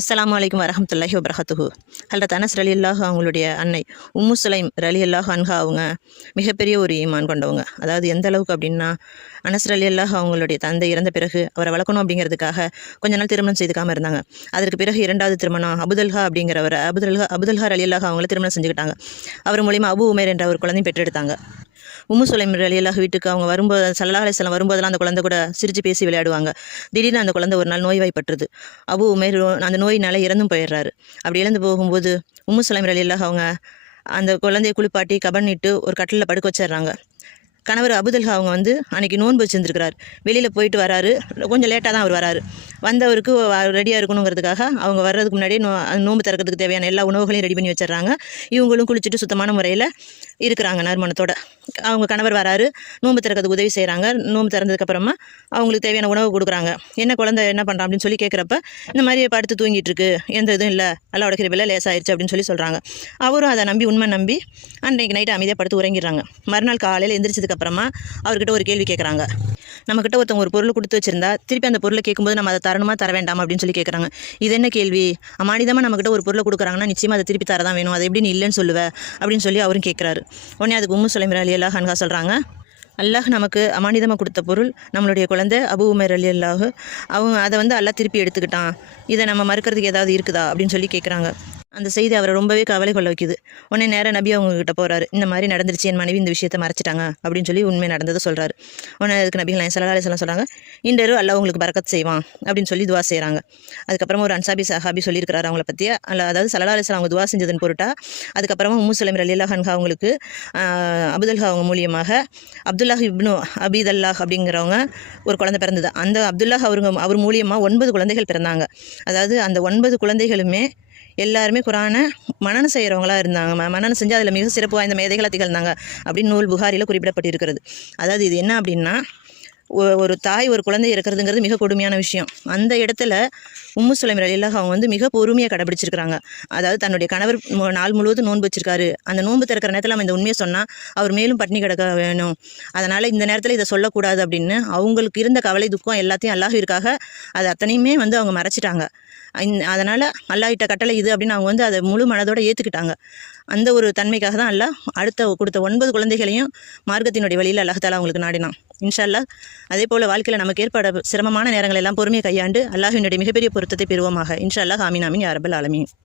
அஸ்ஸலாமு அலைக்கும் வரஹ்மத்துல்லாஹி வபரகாத்துஹு. ஹல்ரத் அனஸ் ரலியல்லாஹு அவங்களுடைய அன்னை உம்மு சுலைம் ரலியல்லாஹு அன்ஹா அவங்க மிகப்பெரிய ஒரு ஈமான் கொண்டவங்க. அதாவது எந்த அளவுக்கு அப்படின்னா, அனஸ் ரலியல்லாஹு அவங்களுடைய தந்தை இறந்த பிறகு அவரை வளர்க்கணும் அப்படிங்கிறதுக்காக கொஞ்ச நாள் திருமணம் செய்துக்காமல் இருந்தாங்க. அதற்கு பிறகு இரண்டாவது திருமணம் அபுதல்ஹா அப்படிங்கிறவர் அபுதல்ஹா ரலியல்லாஹு அவங்கள திருமணம் செஞ்சுக்கிட்டாங்க. அவர் மூலிமா அபு உமேர் என்ற ஒரு குழந்தையும் பெற்றெடுத்தாங்க. உம்மு சுலைம் ரலியல்லாஹு வீட்டுக்கு அவங்க வரும்போது ஸல்லல்லாஹு அலைஹி வஸல்லம் வரும்போதெல்லாம் அந்த குழந்தை கூட சிரித்து பேசி விளையாடுவாங்க. திடீர்னு அந்த குழந்தை ஒரு நாள் நோய்வாய்ப்பட்டுருது. அபு உமேர் அந்த நோயினால இறந்தும் போயிடுறாரு. அப்படி இறந்து போகும்போது உம்மு சுலைம் ரலியல்லாஹு அவங்க அந்த குழந்தையை குளிப்பாட்டி கபனிட்டு ஒரு கட்டிலில் படுக்க வச்சிடுறாங்க. கணவர் அபுதல்ஹா அவங்க அன்றைக்கி நோன்பு வச்சுருந்துருக்கிறார். வெளியில் போயிட்டு வராரு. கொஞ்சம் லேட்டாக தான் அவர் வராரு. வந்தவருக்கு ரெடியாக இருக்கணுங்கிறதுக்காக அவங்க வர்றதுக்கு முன்னாடியே நோன்பு திறக்கிறதுக்கு தேவையான எல்லா உணவுகளையும் ரெடி பண்ணி வச்சிடுறாங்க. இவங்களும் குளிச்சுட்டு சுத்தமான முறையில் இருக்கிறாங்க நறுமணத்தோட. அவங்க கணவர் வராரு, நோன்பு திறக்கிறதுக்கு உதவி செய்கிறாங்க. நோன்பு திறந்ததுக்கப்புறமா அவங்களுக்கு தேவையான உணவு கொடுக்குறாங்க. என்ன குழந்தை என்ன பண்ணுறான் அப்படின்னு சொல்லி கேட்குறப்ப, இந்த மாதிரி படுத்து தூங்கிட்டு இருக்கு, எந்த இதுவும் இல்லை, அல்லாஹ்வுடைய கிருபையில லேசாயிருச்சு அப்படின்னு சொல்லி சொல்கிறாங்க. அவரும் அதை நம்பி உண்மை நம்பி அன்றைக்கு நைட்டு அமைதியாக படுத்து உறங்கிடுறாங்க. மறுநாள் காலையில் எந்திரிச்சதுக்கப்புறமா அவர்கிட்ட ஒரு கேள்வி கேட்குறாங்க. நம்மக்கிட்ட ஒருத்தவங்க ஒரு பொருள் கொடுத்து வச்சிருந்தா திருப்பி அந்த பொருளை கேட்கும்போது நம்ம அதை தரணுமா தர வேண்டாமா அப்படின்னு சொல்லி கேட்குறாங்க. இது என்ன கேள்வி? அமானிதமாக நம்மக்கிட்ட ஒரு பொருளை கொடுக்குறாங்கன்னா நிச்சயமாக அதை திருப்பி தரதான் வேணும், அதை எப்படி நீ இல்லைன்னு சொல்லுவேன் அப்படின்னு சொல்லி அவரும் கேட்குறாரு. உடனே அதுக்கு உம்மு சுலைம் ரலியல்லாஹு அன்ஹா சொல்கிறாங்க, அல்லாஹ் நமக்கு அமானிதமாக கொடுத்த பொருள் நம்மளுடைய குழந்தை அபு உமேர் ரலியல்லாஹு அவங்க அதை அல்லாஹ் திருப்பி எடுத்துக்கிட்டான், இதை நம்ம மறுக்கிறதுக்கு ஏதாவது இருக்குதா அப்படின்னு சொல்லி கேட்குறாங்க. அந்த செய்தி அவரை ரொம்பவே கவலை கொள்ள வைக்குது. உடனே நேராக நபி அவங்ககிட்ட போகிறாரு. இந்த மாதிரி நடந்துருச்சு, என் மனைவி இந்த விஷயத்தை மறைச்சிட்டாங்க அப்படின்னு சொல்லி உண்மை நடந்ததை சொல்கிறாரு. உடனே அதுக்கு நபிகள் நாயகம் ஸல்லல்லாஹு அலைஹி வஸல்லம் சொல்கிறாங்க, இன்றரு அல்லாஹ் உங்களுக்கு பரக்கத் செய்வான் அப்படின்னு சொல்லி துவா செய்கிறாங்க. அதுக்கப்புறமா ஒரு அன்சாபி சஹாபி சொல்லியிருக்கிறாரு அவங்கள பற்றி. அதாவது ஸல்லல்லாஹு அலைஹி வஸல்லம் அவங்க துவா செஞ்சதன் பொருட்டா அதுக்கப்புறமா உம்மு சுலைம் ரலியல்லாஹு அன்ஹா அவங்களுக்கு அபுதல்ஹா அவங்க மூலியமாக அப்துல்லாஹ் இப்னு அபீதல்லாஹ் அப்படிங்கிறவங்க ஒரு குழந்தை பிறந்தது. அந்த அப்துல்லாஹ் அவர் மூலியமாக 9 குழந்தைகள் பிறந்தாங்க. அதாவது அந்த 9 குழந்தைகளுமே எல்லாருமே குரானை மனனம் செய்கிறவங்களா இருந்தாங்க. மனனம் செஞ்சு அதில் மிக சிறப்பு வாய்ந்த மேதைகளாக திகழ்ந்தாங்க அப்படின்னு நூல் புகாரியில் குறிப்பிடப்பட்டிருக்கிறது. அதாவது இது என்ன அப்படின்னா, ஒரு தாய் ஒரு குழந்தை இருக்கிறதுங்கிறது மிக கொடுமையான விஷயம். அந்த இடத்துல உம்மு சுலைம் ரலியல்லாஹு அவங்க மிக பொறுமையாக கடைபிடிச்சிருக்கிறாங்க. அதாவது தன்னுடைய கணவர் நாள் முழுவதும் நோன்பு வச்சிருக்காரு. அந்த நோன்பு திறக்கிற நேரத்தில் நம்ம இந்த உண்மையை சொன்னால் அவர் மேலும் பட்டினி கிடக்க வேணும், அதனால் இந்த நேரத்தில் இதை சொல்லக்கூடாது அப்படின்னு அவங்களுக்கு இருந்த கவலை துக்கம் எல்லாத்தையும் அல்லாஹ்விற்காக அது அத்தனையுமே அவங்க மறைச்சிட்டாங்க. அதனால் அல்லாஹ்கிட்ட கட்டளை இது அப்படின்னு அவங்க அதை முழு மனதோடு ஏற்றுக்கிட்டாங்க. அந்த ஒரு தன்மைக்காக தான் அல்லாஹ் அடுத்த கொடுத்த 9 குழந்தைகளையும் மார்க்கத்தினுடைய வழியில் அல்லாஹ் தஆலா அவங்களுக்கு நாடினான். இன்ஷா அல்லாஹ் அதே போல் வாழ்க்கையில் நமக்கு ஏற்பட சிரமமான நேரங்கள் எல்லாம் பொறுமையை கையாண்டு அல்லாஹ்வினுடைய மிகப்பெரிய பொருத்தத்தை பெறுவோமாக. இன்ஷா அல்லாஹ். ஆமீன் ஆமீன் யா ரப்பல் ஆலமீன்.